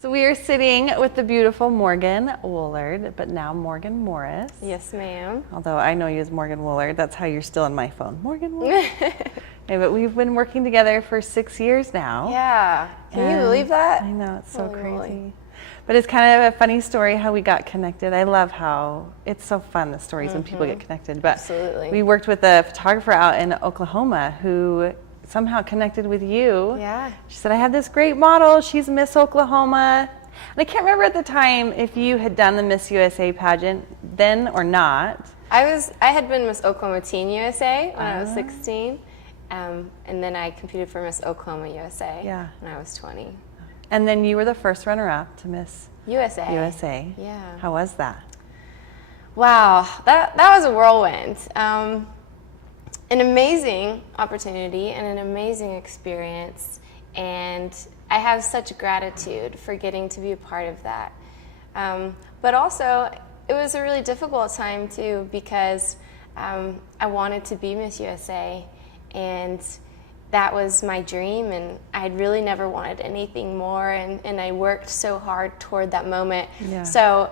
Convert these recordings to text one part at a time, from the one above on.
So we are sitting with the beautiful Morgan Wooldard, but now Morgan Morris. Yes, ma'am. Although I know you as Morgan Wooldard, that's how you're still in my phone. Morgan Wooldard. Okay, but we've been working together for 6 years now. Yeah. Can you believe that? I know, it's so Holy crazy. moly. But it's kind of a funny story how we got connected. I love how it's so fun, the stories when people get connected. But Absolutely. we worked with a photographer out in Oklahoma who somehow connected with you. Yeah. She said, I have this great model. She's Miss Oklahoma. And I can't remember at the time if you had done the Miss USA pageant then or not. I had been Miss Oklahoma Teen USA when I was 16. And then I competed for Miss Oklahoma USA when I was 20. And then you were the first runner-up to Miss USA. Yeah. How was that? Wow, that was a whirlwind. An amazing opportunity and an amazing experience, and I have such gratitude for getting to be a part of that. But also, it was a really difficult time too, because I wanted to be Miss USA, and that was my dream, and I had really never wanted anything more, and I worked so hard toward that moment. Yeah. So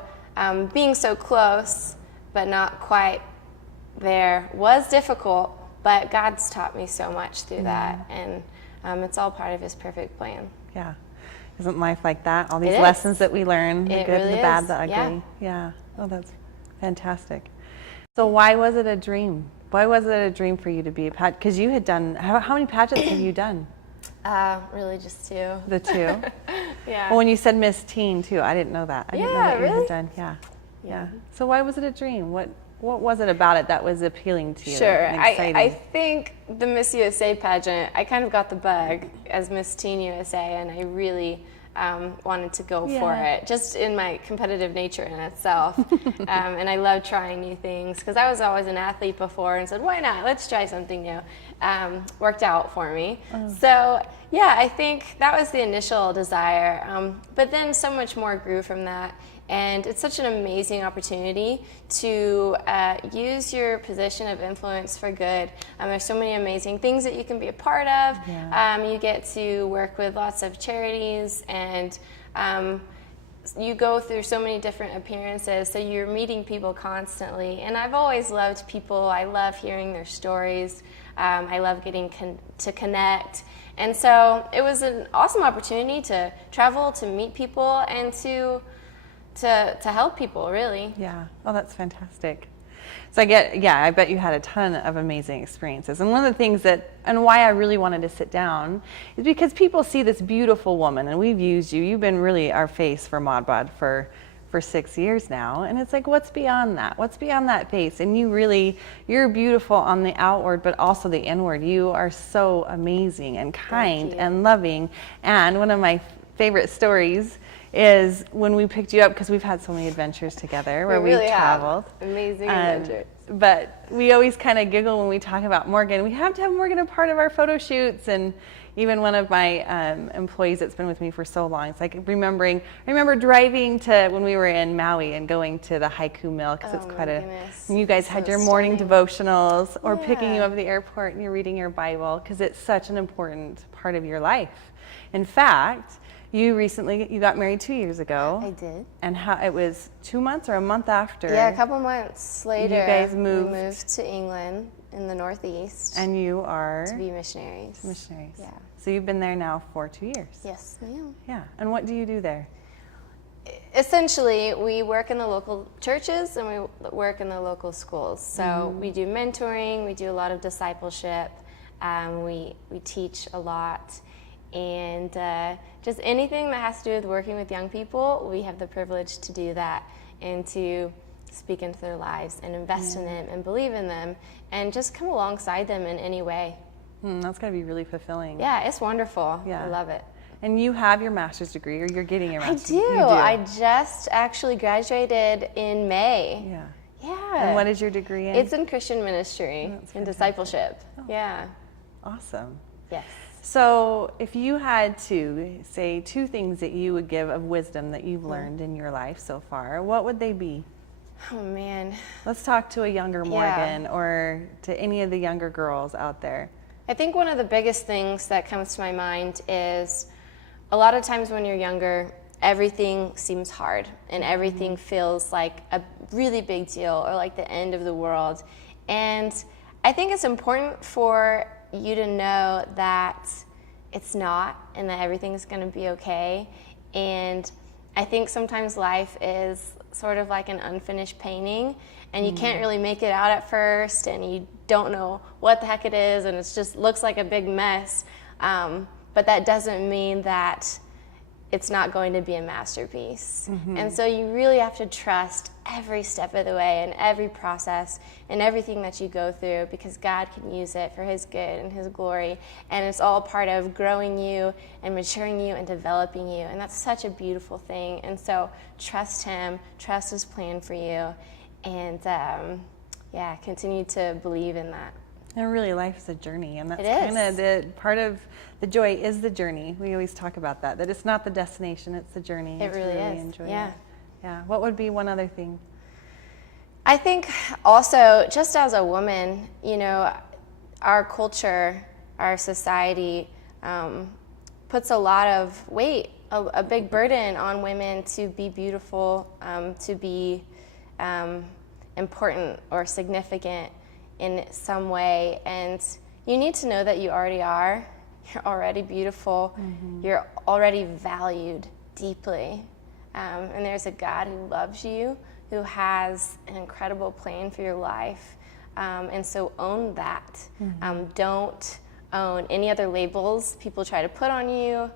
being so close but not quite there was difficult, but God's taught me so much through that, and it's all part of His perfect plan. Yeah. Isn't life like that? All these It lessons is. that we learn, the It good, really the bad, is. the ugly. Yeah. Yeah. Oh, that's fantastic. So why was it a dream? Why was it a dream for you to be a pageant? Because you had done, how many pageants have you done? Really just two. The two? Yeah. Well, when you said Miss Teen too, I didn't know that. I didn't know Yeah, that you really? had done. Yeah. So why was it a dream? What was it about it that was appealing to you? Sure. And exciting? I think the Miss USA pageant, I kind of got the bug as Miss Teen USA, and I really wanted to go for it, just in my competitive nature in itself. And I love trying new things, because I was always an athlete before and said, why not? Let's try something new. Worked out for me. So yeah, I think that was the initial desire. But then so much more grew from that. And it's such an amazing opportunity to use your position of influence for good. There's so many amazing things that you can be a part of. You get to work with lots of charities, and you go through so many different appearances, so you're meeting people constantly. And I've always loved people. I love hearing their stories. I love getting to connect. And so it was an awesome opportunity to travel, to meet people, and to help people, really. Yeah. Oh, that's fantastic. So I bet you had a ton of amazing experiences. And one of the things and why I really wanted to sit down is because people see this beautiful woman, and we've used you. You've been really our face for ModBod for 6 years now. And it's like, what's beyond that? What's beyond that face? And you're beautiful on the outward, but also the inward. You are so amazing and kind and loving. And one of my favorite stories is when we picked you up, because we've had so many adventures together where we've traveled. Amazing adventures. But we always kind of giggle when we talk about Morgan. We have to have Morgan a part of our photo shoots. And even one of my employees that's been with me for so long, it's like I remember driving to when we were in Maui and going to the haiku mill, because it's quite and you guys had your morning devotionals, or picking you up at the airport and you're reading your Bible, because it's such an important part of your life. In fact, you got married 2 years ago. I did. And how it was 2 months or a month after? Yeah, a couple months later. You guys moved. We moved to England in the Northeast. And you are? To be missionaries. Missionaries. Yeah. So you've been there now for 2 years. Yes, ma'am. Yeah. And what do you do there? Essentially, we work in the local churches and we work in the local schools. So we do mentoring, we do a lot of discipleship, we teach a lot. And just anything that has to do with working with young people, we have the privilege to do that and to speak into their lives and invest in them and believe in them and just come alongside them in any way. That's got to be really fulfilling. Yeah, it's wonderful. Yeah. I love it. And you have your master's degree, or you're getting your master's I do. degree? I just actually graduated in May. Yeah. Yeah. And what is your degree in? It's in Christian ministry and discipleship. Yeah. Awesome. Yes. So if you had to say 2 things that you would give of wisdom that you've learned in your life so far, what would they be? Oh, man. Let's talk to a younger Morgan or to any of the younger girls out there. I think one of the biggest things that comes to my mind is a lot of times when you're younger, everything seems hard and everything feels like a really big deal or like the end of the world. And I think it's important for you to know that it's not, and that everything's going to be okay. And I think sometimes life is sort of like an unfinished painting, and you can't really make it out at first, and you don't know what the heck it is, and it just looks like a big mess. But that doesn't mean that it's not going to be a masterpiece. And so you really have to trust every step of the way and every process and everything that you go through, because God can use it for his good and his glory. And it's all part of growing you and maturing you and developing you. And that's such a beautiful thing. And so trust him, trust his plan for you, and continue to believe in that. And really, life is a journey, and that's It is. kind of the part of the joy is the journey. We always talk about that it's not the destination, it's the journey. It really is. Enjoy Yeah. it. Yeah. What would be one other thing? I think also, just as a woman, you know, our culture, our society puts a lot of weight, a big burden on women to be beautiful, to be important or significant in some way. And you need to know that you already are. You're already beautiful. You're already valued deeply. And there's a God who loves you, who has an incredible plan for your life. And so own that. Don't own any other labels people try to put on you.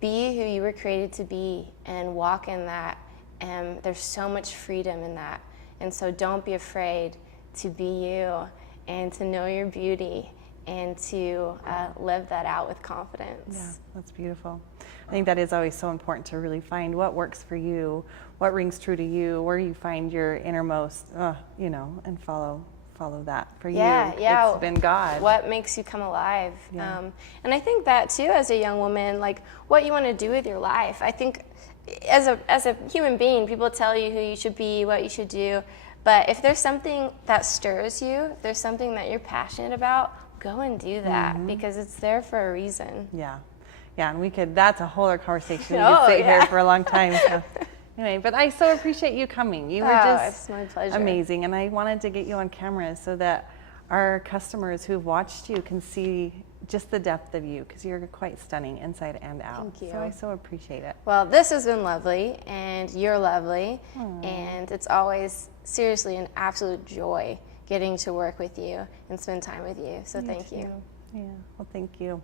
Be who you were created to be and walk in that. And there's so much freedom in that. And so don't be afraid to be you and to know your beauty and to live that out with confidence. Yeah, that's beautiful. I think that is always so important to really find what works for you, what rings true to you, where you find your innermost, and follow that for you. Yeah. It's been God. What makes you come alive? Yeah. And I think that too, as a young woman, like what you want to do with your life. I think as a human being, people tell you who you should be, what you should do. But if there's something that stirs you, if there's something that you're passionate about, go and do that, because it's there for a reason. Yeah, and that's a whole other conversation. We Oh, could sit yeah. here for a long time. So. Anyway, but I so appreciate you coming. You were just It's my pleasure. amazing, and I wanted to get you on camera so that our customers who've watched you can see just the depth of you, because you're quite stunning inside and out. Thank you. So I so appreciate it. Well, this has been lovely, and you're lovely, and it's always seriously an absolute joy getting to work with you and spend time with you. So thank you. Yeah, well, thank you.